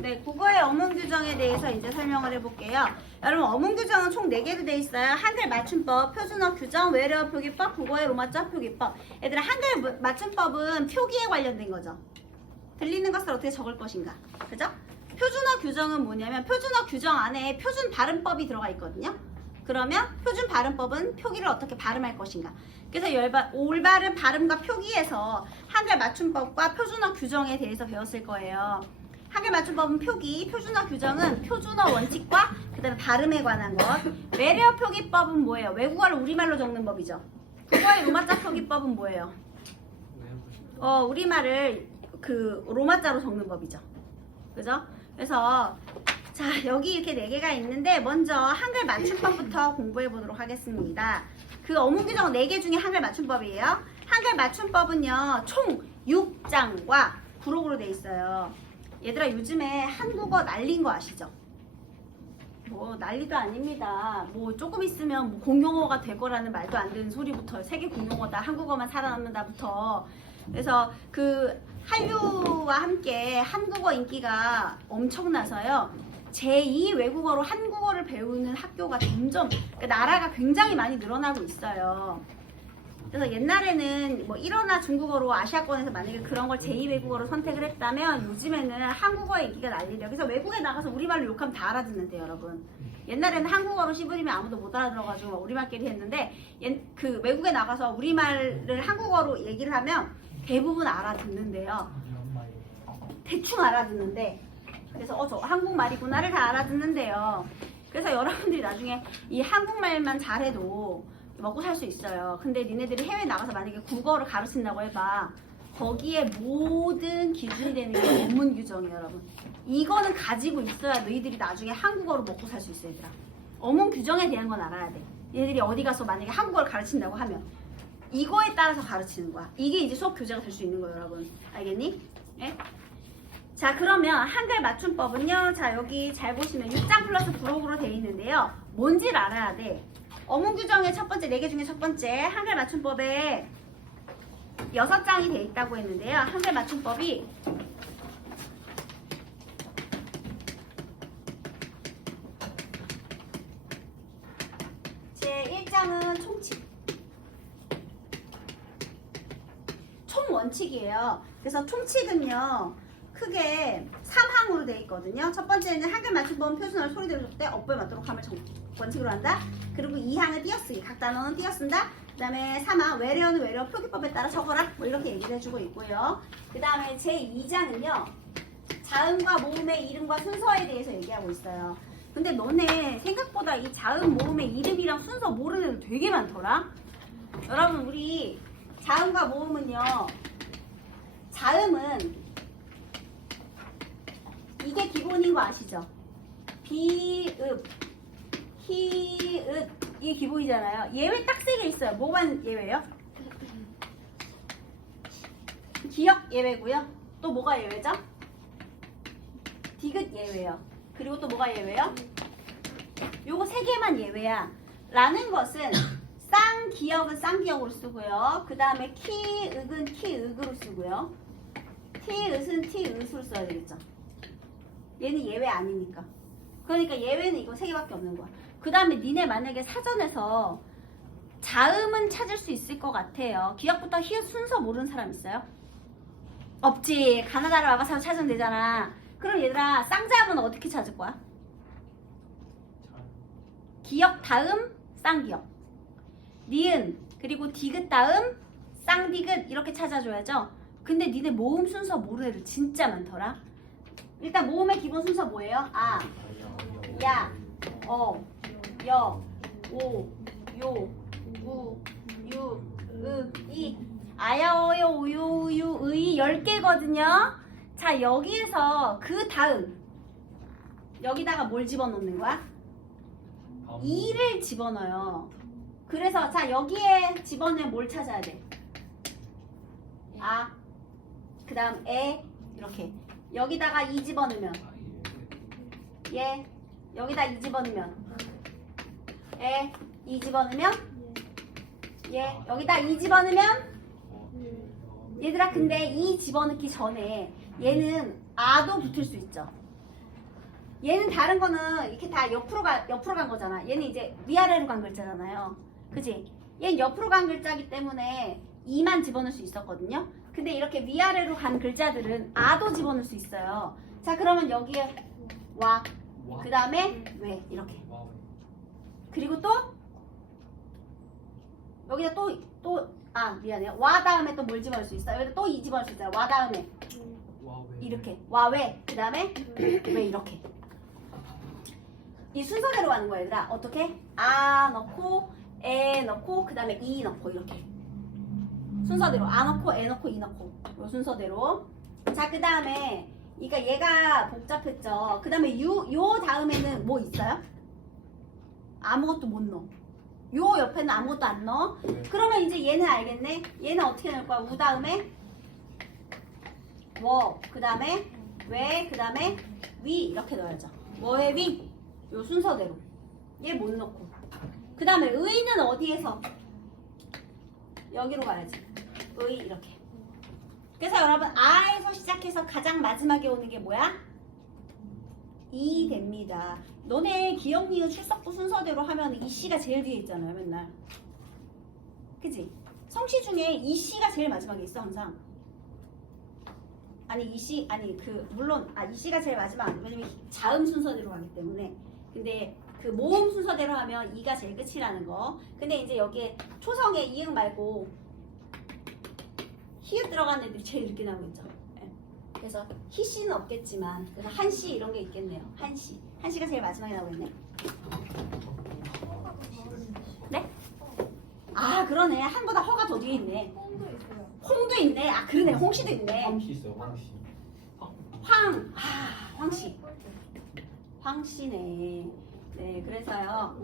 네, 국어의 어문 규정에 대해서 이제 설명을 해볼게요. 여러분, 어문 규정은 총 4개로 돼 있어요. 한글 맞춤법, 표준어 규정, 외래어 표기법, 국어의 로마자 표기법. 얘들아, 한글 맞춤법은 표기에 관련된 거죠. 들리는 것을 어떻게 적을 것인가. 그죠? 표준어 규정은 뭐냐면 표준어 규정 안에 표준 발음법이 들어가 있거든요. 그러면 표준 발음법은 표기를 어떻게 발음할 것인가. 그래서 올바른 발음과 표기에서 한글 맞춤법과 표준어 규정에 대해서 배웠을 거예요. 한글 맞춤법은 표기, 표준어 규정은 표준어 원칙과 그다음에 발음에 관한 것. 외래어 표기법은 뭐예요? 외국어를 우리말로 적는 법이죠. 국어의 로마자 표기법은 뭐예요? 우리말을 그 로마자로 적는 법이죠. 그죠? 그래서 자, 여기 이렇게 4개가 있는데 먼저 한글 맞춤법부터 공부해 보도록 하겠습니다. 그 어문 규정 4개 중에 한글 맞춤법이에요. 한글 맞춤법은요, 총 6장과 부록으로 돼 있어요. 얘들아, 요즘에 한국어 날린 거 아시죠? 뭐 난리도 아닙니다. 뭐 조금 있으면 뭐 공용어가 될 거라는 말도 안 되는 소리부터 세계 공용어다, 한국어만 살아남는다부터. 그래서 그 한류와 함께 한국어 인기가 엄청나서요, 제2 외국어로 한국어를 배우는 학교가 점점, 그러니까 나라가 굉장히 많이 늘어나고 있어요. 그래서 옛날에는 뭐 일어나 중국어로 아시아권에서 만약에 그런 걸 제2 외국어로 선택을 했다면 요즘에는 한국어의 인기가 난리래요. 그래서 외국에 나가서 우리말로 욕하면 다 알아듣는데요, 여러분. 옛날에는 한국어로 씹으리면 아무도 못 알아들어가지고 우리말끼리 했는데 그 외국에 나가서 우리말을 한국어로 얘기를 하면 대부분 알아듣는데요. 대충 알아듣는데, 그래서 저 한국말이구나를 다 알아듣는데요. 그래서 여러분들이 나중에 이 한국말만 잘해도 먹고 살 수 있어요. 근데 니네들이 해외 나가서 만약에 국어를 가르친다고 해봐. 거기에 모든 기준이 되는 게 어문 규정이에요, 여러분. 이거는 가지고 있어야 너희들이 나중에 한국어로 먹고 살 수 있어, 얘들아. 어문 규정에 대한 건 알아야 돼. 얘네들이 어디 가서 만약에 한국어를 가르친다고 하면 이거에 따라서 가르치는 거야. 이게 이제 수업 교재가 될 수 있는 거예요, 여러분. 알겠니? 예? 자, 그러면 한글 맞춤법은요, 자, 여기 잘 보시면 6장 플러스 부록으로 되어 있는데요. 뭔지를 알아야 돼. 어문 규정의 첫 번째, 4개 중에 첫 번째, 한글 맞춤법에 6장이 되어 있다고 했는데요. 한글 맞춤법이 제 1장은 총칙. 총원칙이에요. 그래서 총칙은요, 크게 3항으로 되어 있거든요. 첫 번째는 한글 맞춤법 표준어를 소리 들어줄 때 어법에 맞도록 함을 원칙으로 한다. 그리고 2항은 띄어쓰기, 각 단어는 띄어쓴다. 그 다음에 3항 외래어는 외래어 표기법에 따라 적어라, 뭐 이렇게 얘기를 해주고 있고요. 그 다음에 제2장은요, 자음과 모음의 이름과 순서에 대해서 얘기하고 있어요. 근데 너네 생각보다 이 자음, 모음의 이름이랑 순서 모르는 애들 되게 많더라. 여러분, 우리 자음과 모음은요, 자음은 이게 기본인 거 아시죠? 비읍, 히읗, 이게 기본이잖아요. 예외 딱 3개 있어요. 뭐가 예외예요? 기역 예외고요. 또 뭐가 예외죠? 디귿 예외요. 그리고 또 뭐가 예외요? 요거 3개만 예외야. 라는 것은 쌍기역은 쌍기역으로 쓰고요. 그 다음에 키읔은 키읔으로 쓰고요. 티읒은 티읒으로 써야 되겠죠. 얘는 예외 아니니까. 그러니까 예외는 이거 3개밖에 없는 거야. 그 다음에 니네 만약에 사전에서 자음은 찾을 수 있을 것 같아요. 기역부터 히읗 순서 모르는 사람 있어요? 없지. 가나다라 와봐서 찾으면 되잖아. 그럼 얘들아, 쌍자음은 어떻게 찾을 거야? 기역 다음 쌍기역, 니은 그리고 디귿 다음 쌍디귿 이렇게 찾아줘야죠. 근데 니네 모음 순서 모르는 애들 진짜 많더라. 일단 모음의 기본 순서 뭐예요? 아, 야, 여, 오, 요, 우, 유, 으, 이. 아야, 어여, 우유, 우유, 의 10개거든요. 자, 여기에서 그 다음 여기다가 뭘 집어넣는 거야? 이를 집어넣어요. 그래서 자, 여기에 집어넣으면 뭘 찾아야 돼? 아, 그 다음 에, 이렇게. 여기다가 이 집어넣으면 예, 여기다 이 집어넣으면 에, 이 집어넣으면 예, 여기다 이 집어넣으면 얘들아, 근데 이 집어넣기 전에 얘는 아도 붙을 수 있죠. 얘는 다른 거는 이렇게 다 옆으로 간 거잖아. 얘는 이제 위아래로 간 글자잖아요. 그지? 얘는 옆으로 간 글자기 때문에 이만 집어넣을 수 있었거든요. 근데 이렇게 위아래로 간 글자들은 아도 집어넣을 수 있어요. 자, 그러면 여기에 와, 그 다음에 왜 이렇게. 그리고 또 여기다 미안해요. 와 다음에 또 뭘 집어넣을 수 있어? 여기다 또 이 집어넣을 수 있잖아. 와 다음에 이렇게 와 왜, 그 다음에 왜 이렇게. 이 순서대로 가는 거야 얘들아. 어떻게? 아 넣고 에 넣고 그 다음에 이 넣고 이렇게 순서대로 아 넣고 에 넣고 이 넣고 요 순서대로. 자, 그 다음에 그러니까 얘가 복잡했죠. 그 다음에 요 다음에는 뭐 있어요? 아무것도 못 넣어. 요 옆에는 아무것도 안 넣어. 그러면 이제 얘는 알겠네. 얘는 어떻게 넣을 거야? 우 다음에 워, 그 다음에 왜, 그 다음에 위 이렇게 넣어야죠. 뭐의 위? 요 순서대로. 얘 못 넣고. 그 다음에 의는 어디에서? 여기로 가야지. 의 이렇게. 그래서 여러분 아에서 시작해서 가장 마지막에 오는 게 뭐야? 이 됩니다. 너네 기억, 니은, 출석부 순서대로 하면 이 씨가 제일 뒤에 있잖아요, 맨날. 그치? 성씨 중에 이 씨가 제일 마지막에 있어, 항상. 아니, 이 씨, 아니, 물론, 이 씨가 제일 마지막, 왜냐면 자음 순서대로 가기 때문에. 근데 그 모음 순서대로 하면 이가 제일 끝이라는 거. 근데 이제 여기에 초성에 이응 말고 히읗 들어간 애들이 제일 늦게 나오겠죠. 그래서 희씨는 없겠지만 그래서 한씨 이런 게 있겠네요. 한씨가 제일 마지막에 나오겠네. 네? 아 그러네. 한보다 허가 더 뒤에 있네. 홍도 있네. 아 그러네. 홍씨도 있네. 황씨 있어요. 황씨. 황씨네. 네, 그래서요.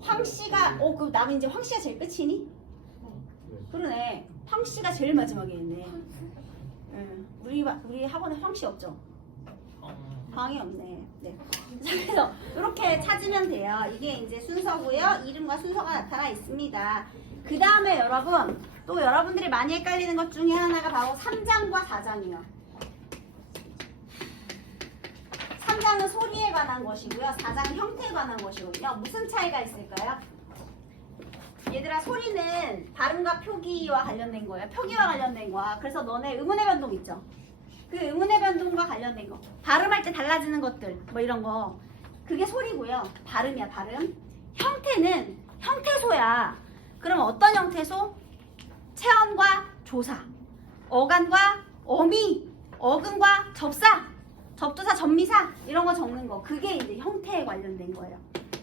황씨가 그럼 나는 이제 황씨가 제일 끝이니? 그러네. 황씨가 제일 마지막에 있네. 우리 학원에 황씨 없죠? 황이 없네. 네. 그래서 이렇게 찾으면 돼요. 이게 이제 순서고요. 이름과 순서가 나타나 있습니다. 그 다음에 여러분 또 여러분들이 많이 헷갈리는 것 중에 하나가 바로 3장과 4장이에요. 3장은 소리에 관한 것이고요. 4장은 형태에 관한 것이거든요. 무슨 차이가 있을까요? 얘들아 소리는 발음과 표기와 관련된 거예요. 표기와 관련된 거야. 그래서 너네 의문의 변동 있죠? 그 의문의 변동과 관련된 거. 발음할 때 달라지는 것들 뭐 이런 거. 그게 소리고요. 발음이야 발음. 형태는 형태소야. 그럼 어떤 형태소? 체언과 조사, 어간과 어미, 어근과 접사, 접두사, 접미사 이런 거 적는 거. 그게 이제 형태에 관련된 거예요.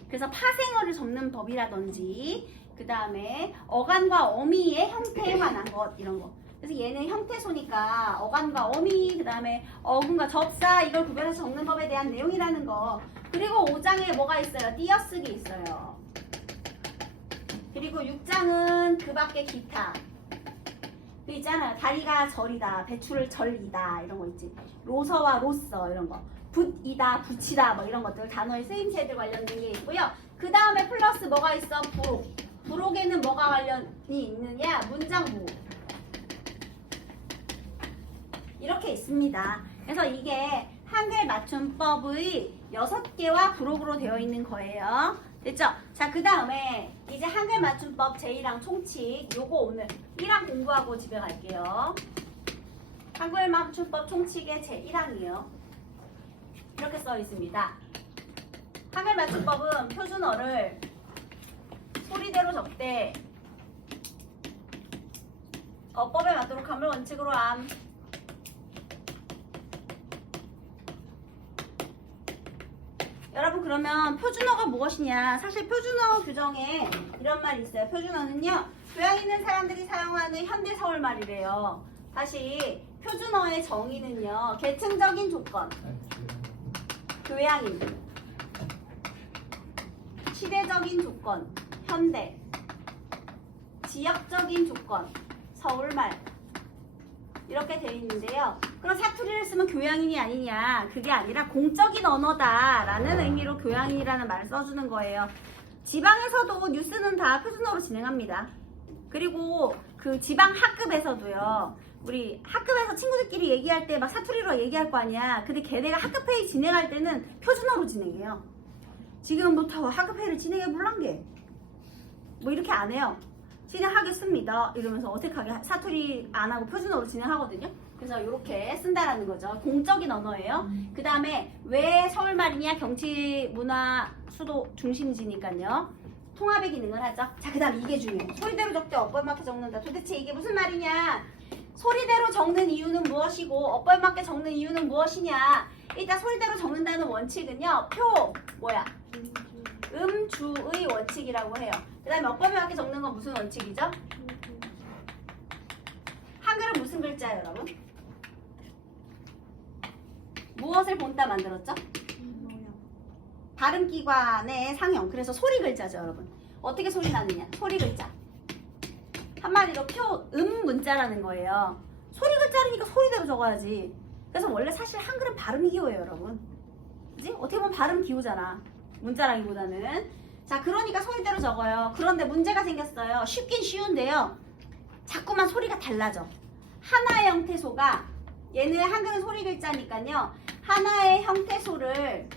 그래서 파생어를 적는 법이라든지 그 다음에 어간과 어미의 형태에 관한 것 이런 거. 그래서 얘는 형태소니까 어간과 어미 그 다음에 어근과 접사 이걸 구별해서 적는 법에 대한 내용이라는 거. 그리고 5장에 뭐가 있어요? 띄어쓰기 있어요. 그리고 6장은 그 밖에 기타. 그 있잖아요. 다리가 절이다, 배추를 절이다 이런 거 있지. 로서와 로서 이런 거. 붓이다, 붙이다 뭐 이런 것들 단어의 쓰임새들 관련된 게 있고요. 그 다음에 플러스 뭐가 있어? 부록. 부록에는 뭐가 관련이 있느냐? 문장부. 이렇게 있습니다. 그래서 이게 한글 맞춤법의 6개와 부록으로 되어 있는 거예요. 됐죠? 자, 그 다음에 이제 한글 맞춤법 제1항 총칙 요거 오늘 1항 공부하고 집에 갈게요. 한글 맞춤법 총칙의 제1항이요. 이렇게 써 있습니다. 한글 맞춤법은 표준어를 소리대로 적되 어법에 맞도록 함을 원칙으로 함. 여러분 그러면 표준어가 무엇이냐? 사실 표준어 규정에 이런 말이 있어요. 표준어는요. 교양 있는 사람들이 사용하는 현대 서울말이래요. 다시 표준어의 정의는요. 계층적인 조건, 교양인, 시대적인 조건, 현대, 지역적인 조건, 서울말 이렇게 되어 있는데요. 그럼 사투리를 쓰면 교양인이 아니냐? 그게 아니라 공적인 언어다라는 의미로 교양인이라는 말을 써주는 거예요. 지방에서도 뉴스는 다 표준어로 진행합니다. 그리고 그 지방 학급에서도요. 우리 학급에서 친구들끼리 얘기할 때 막 사투리로 얘기할 거 아니야. 근데 걔네가 학급회의 진행할 때는 표준어로 진행해요. 지금부터 학급회의를 진행해 볼란게 뭐 이렇게 안 해요. 진행하겠습니다 이러면서 어색하게 사투리 안 하고 표준어로 진행하거든요. 그래서 이렇게 쓴다라는 거죠. 공적인 언어예요. 그 다음에 왜 서울말이냐? 경치, 문화, 수도 중심지니까요. 통합의 기능을 하죠. 자, 그 다음 이게 중요해요. 소리대로 적되 어법에 맞게 적는다. 도대체 이게 무슨 말이냐? 소리대로 적는 이유는 무엇이고 어법에 맞게 적는 이유는 무엇이냐? 일단 소리대로 적는다는 원칙은요. 음주의 원칙이라고 해요. 그 다음에 어법에 맞게 적는 건 무슨 원칙이죠? 한글은 무슨 글자예요, 여러분? 무엇을 본따 만들었죠? 발음기관의 상형. 그래서 소리 글자죠, 여러분. 어떻게 소리 나느냐? 소리 글자. 한마디로 문자라는 거예요. 소리 글자라니까 소리대로 적어야지. 그래서 원래 사실 한글은 발음 기호예요, 여러분. 그지? 어떻게 보면 발음 기호잖아. 문자라기보다는. 자, 그러니까 소리대로 적어요. 그런데 문제가 생겼어요. 쉽긴 쉬운데요. 자꾸만 소리가 달라져. 하나의 형태소가, 얘는 한글은 소리 글자니까요. 하나의 형태소를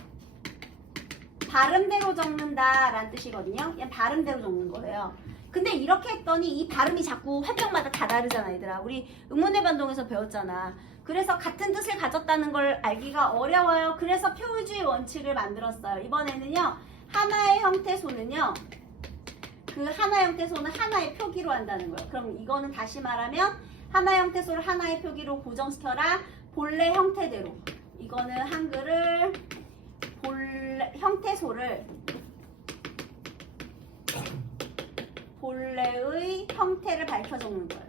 발음대로 적는다 라는 뜻이거든요. 그냥 발음대로 적는 거예요. 근데 이렇게 했더니 이 발음이 자꾸 활동마다 다 다르잖아, 얘들아. 우리 음문의 반동에서 배웠잖아. 그래서 같은 뜻을 가졌다는 걸 알기가 어려워요. 그래서 표의주의 원칙을 만들었어요. 이번에는요. 하나의 형태소는요. 그 하나의 형태소는 하나의 표기로 한다는 거예요. 그럼 이거는 다시 말하면 하나의 형태소를 하나의 표기로 고정시켜라. 본래 형태대로. 이거는 한글을 본래의 형태를 밝혀 적는 거예요.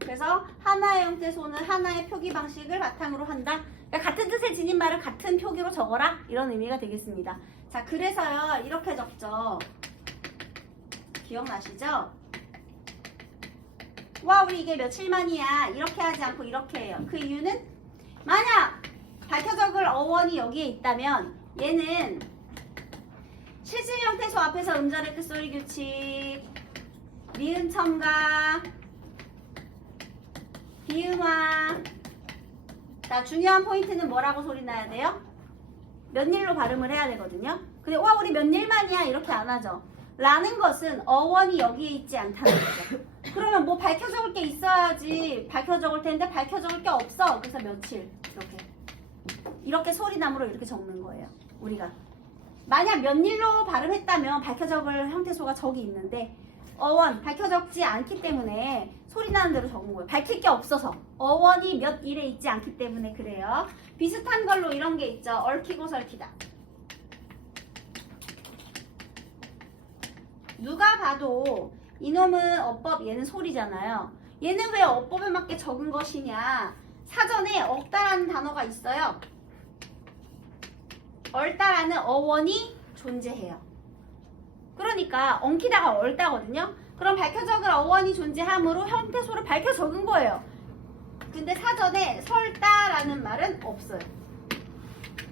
그래서 하나의 형태소는 하나의 표기 방식을 바탕으로 한다. 그러니까 같은 뜻을 지닌 말을 같은 표기로 적어라. 이런 의미가 되겠습니다. 자, 그래서요. 이렇게 적죠. 기억나시죠? 와, 우리 이게 며칠만이야. 이렇게 하지 않고 이렇게 해요. 그 이유는 만약 밝혀 적을 어원이 여기에 있다면 얘는 실질 형태소 앞에서 음절의 끝소리 규칙, 니은 첨가, 비음화. 자, 중요한 포인트는 뭐라고 소리 나야 돼요? 몇일로 발음을 해야 되거든요. 근데 와, 우리 몇일만이야 이렇게 안 하죠. 라는 것은 어원이 여기에 있지 않다는 거죠. 그러면 뭐 밝혀 적을 게 있어야지 밝혀 적을 텐데 밝혀 적을 게 없어. 그래서 며칠 이렇게 소리나무로 이렇게 적는 거예요. 우리가 만약 몇일로 발음했다면 밝혀 적을 형태소가 저기 있는데 어원 밝혀 적지 않기 때문에 소리 나는 대로 적은 거예요. 밝힐 게 없어서 어원이 몇 일에 있지 않기 때문에 그래요. 비슷한 걸로 이런 게 있죠. 얽히고 설키다. 누가 봐도 이놈은 어법, 얘는 소리잖아요. 얘는 왜 어법에 맞게 적은 것이냐. 사전에 얽다라는 단어가 있어요. 얽다라는 어원이 존재해요. 그러니까 엉키다가 얽다거든요. 그럼 밝혀 적을 어원이 존재함으로 형태소를 밝혀 적은 거예요. 근데 사전에 설다라는 말은 없어요.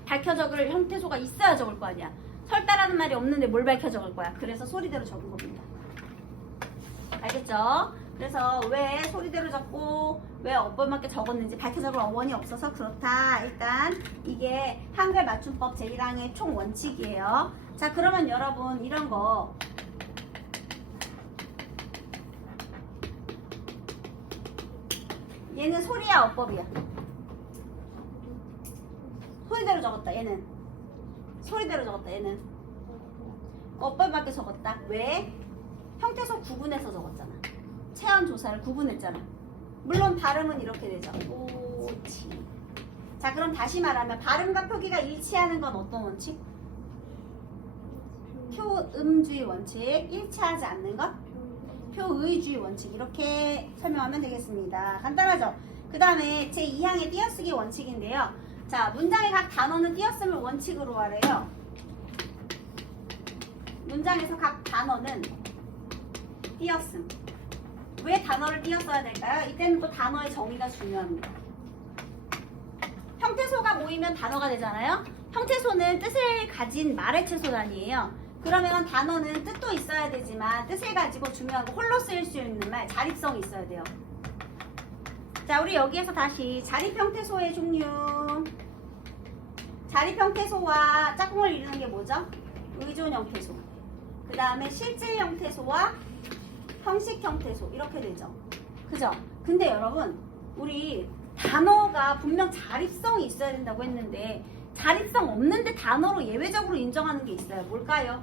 밝혀 적을 형태소가 있어야 적을 거 아니야. 설다라는 말이 없는데 뭘 밝혀 적을 거야. 그래서 소리대로 적은 겁니다. 알겠죠? 그래서 왜 소리대로 적고 왜 어법에 맞게 적었는지 밝혀 적을 어원이 없어서 그렇다. 일단 이게 한글 맞춤법 제1항의 총 원칙이에요. 자, 그러면 여러분 이런 거 얘는 소리야 어법이야? 소리대로 적었다. 얘는 소리대로 적었다. 얘는 어법에 맞게 적었다. 왜? 형태소 구분해서 적었잖아. 체언 조사를 구분했잖아. 물론 발음은 이렇게 되죠. 오치. 자, 그럼 다시 말하면 발음과 표기가 일치하는 건 어떤 원칙? 표음주의 원칙. 일치하지 않는 것? 표의주의 원칙. 이렇게 설명하면 되겠습니다. 간단하죠? 그 다음에 제2항의 띄어쓰기 원칙인데요. 자, 문장의 각 단어는 띄어쓰기를 원칙으로 하래요. 문장에서 각 단어는 띄어쓰기. 왜 단어를 띄어써야 될까요? 이때는 또 단어의 정의가 중요합니다. 형태소가 모이면 단어가 되잖아요. 형태소는 뜻을 가진 말의 채소단위예요. 그러면 단어는 뜻도 있어야 되지만 뜻을 가지고 중요한 거 홀로 쓰일 수 있는 말 자립성이 있어야 돼요. 자, 우리 여기에서 다시 자립형태소의 종류. 자립형태소와 짝꿍을 이루는 게 뭐죠? 의존형태소. 그 다음에 실질형태소와 형식형태소 이렇게 되죠. 그죠? 근데 여러분 우리 단어가 분명 자립성이 있어야 된다고 했는데 자립성 없는데 단어로 예외적으로 인정하는 게 있어요. 뭘까요?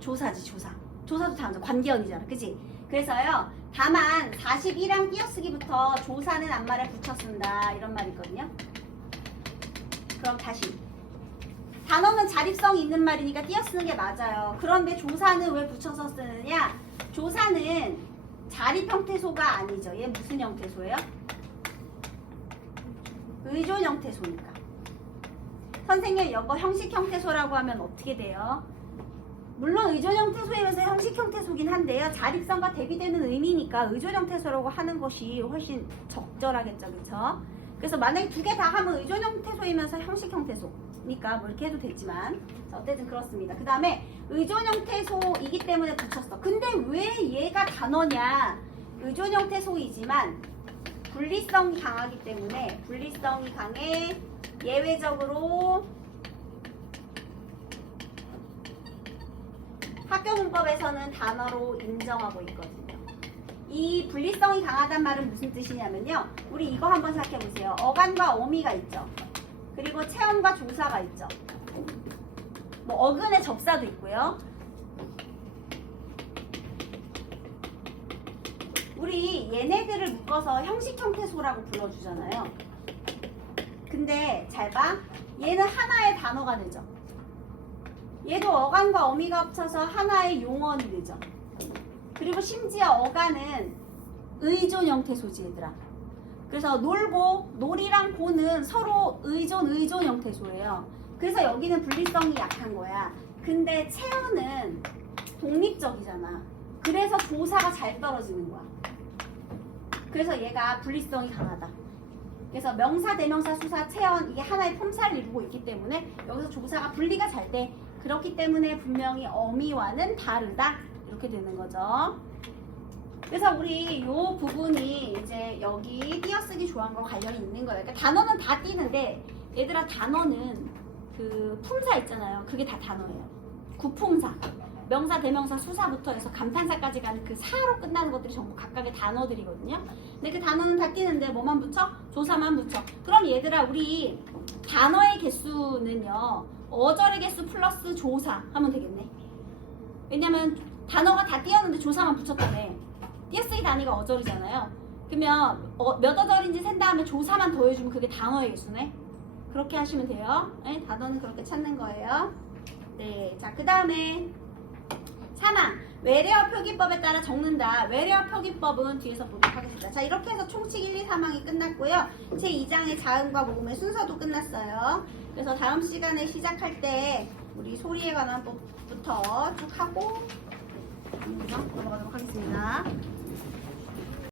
조사지, 조사. 조사도 단어, 관계어이잖아. 그치? 그래서요. 다만 41항 띄어쓰기부터 조사는 앞말에 붙여 쓴다. 이런 말이 있거든요. 그럼 다시. 단어는 자립성이 있는 말이니까 띄어쓰는 게 맞아요. 그런데 조사는 왜 붙여서 쓰느냐? 조사는 자립형태소가 아니죠. 얘 무슨 형태소예요? 의존형태소니까. 선생님 이거 형식형태소라고 하면 어떻게 돼요? 물론 의존형태소에서 형식형태소긴 한데요. 자립성과 대비되는 의미니까 의존형태소라고 하는 것이 훨씬 적절하겠죠. 그쵸? 그래서 만약에 두 개 다 하면 의존형태소이면서 형식형태소니까 뭐 이렇게 해도 되지만 어쨌든 그렇습니다. 그 다음에 의존형태소이기 때문에 붙였어. 근데 왜 얘가 단어냐? 의존형태소이지만 분리성이 강하기 때문에 분리성이 강해 예외적으로 학교문법에서는 단어로 인정하고 있거든요. 이 분리성이 강하단 말은 무슨 뜻이냐면요. 우리 이거 한번 생각해 보세요. 어간과 어미가 있죠. 그리고 체험과 조사가 있죠. 뭐 어근의 접사도 있고요. 우리 얘네들을 묶어서 형식형태소라고 불러주잖아요. 근데 잘 봐. 얘는 하나의 단어가 되죠. 얘도 어간과 어미가 합쳐서 하나의 용언이 되죠. 그리고 심지어 어간은 의존형태소지 얘들아. 그래서 놀고 놀이랑 고는 서로 의존 형태소예요. 그래서 여기는 분리성이 약한 거야. 근데 체어는 독립적이잖아. 그래서 조사가 잘 떨어지는 거야. 그래서 얘가 분리성이 강하다. 그래서 명사, 대명사, 수사, 체언 이게 하나의 폼사를 이루고 있기 때문에 여기서 조사가 분리가 잘 돼. 그렇기 때문에 분명히 어미와는 다르다. 이렇게 되는 거죠. 그래서 우리 요 부분이 이제 여기 띄어쓰기 조항과 관련이 있는 거예요. 그러니까 단어는 다 띄는데 얘들아 단어는 그 품사 있잖아요. 그게 다 단어예요. 구품사. 명사, 대명사, 수사부터 해서 감탄사까지 가는 그 사로 끝나는 것들이 전부 각각의 단어들이거든요. 근데 그 단어는 다 띄는데 뭐만 붙여? 조사만 붙여. 그럼 얘들아 우리 단어의 개수는요. 어절의 개수 플러스 조사 하면 되겠네. 왜냐면 단어가 다 띄었는데 조사만 붙였다며. 띄어쓰기 단위가 어절이잖아요. 그러면 몇 어절인지 센 다음에 조사만 더해주면 그게 단어의 개수네. 그렇게 하시면 돼요. 네, 단어는 그렇게 찾는 거예요. 네, 자 그 다음에 3항 외래어 표기법에 따라 적는다. 외래어 표기법은 뒤에서 보도록 하겠습니다. 자 이렇게 해서 총칙 1, 2, 3항이 끝났고요. 제2장의 자음과 모음의 순서도 끝났어요. 그래서 다음 시간에 시작할 때 우리 소리에 관한 법부터 쭉 하고 넘어가도록 하겠습니다.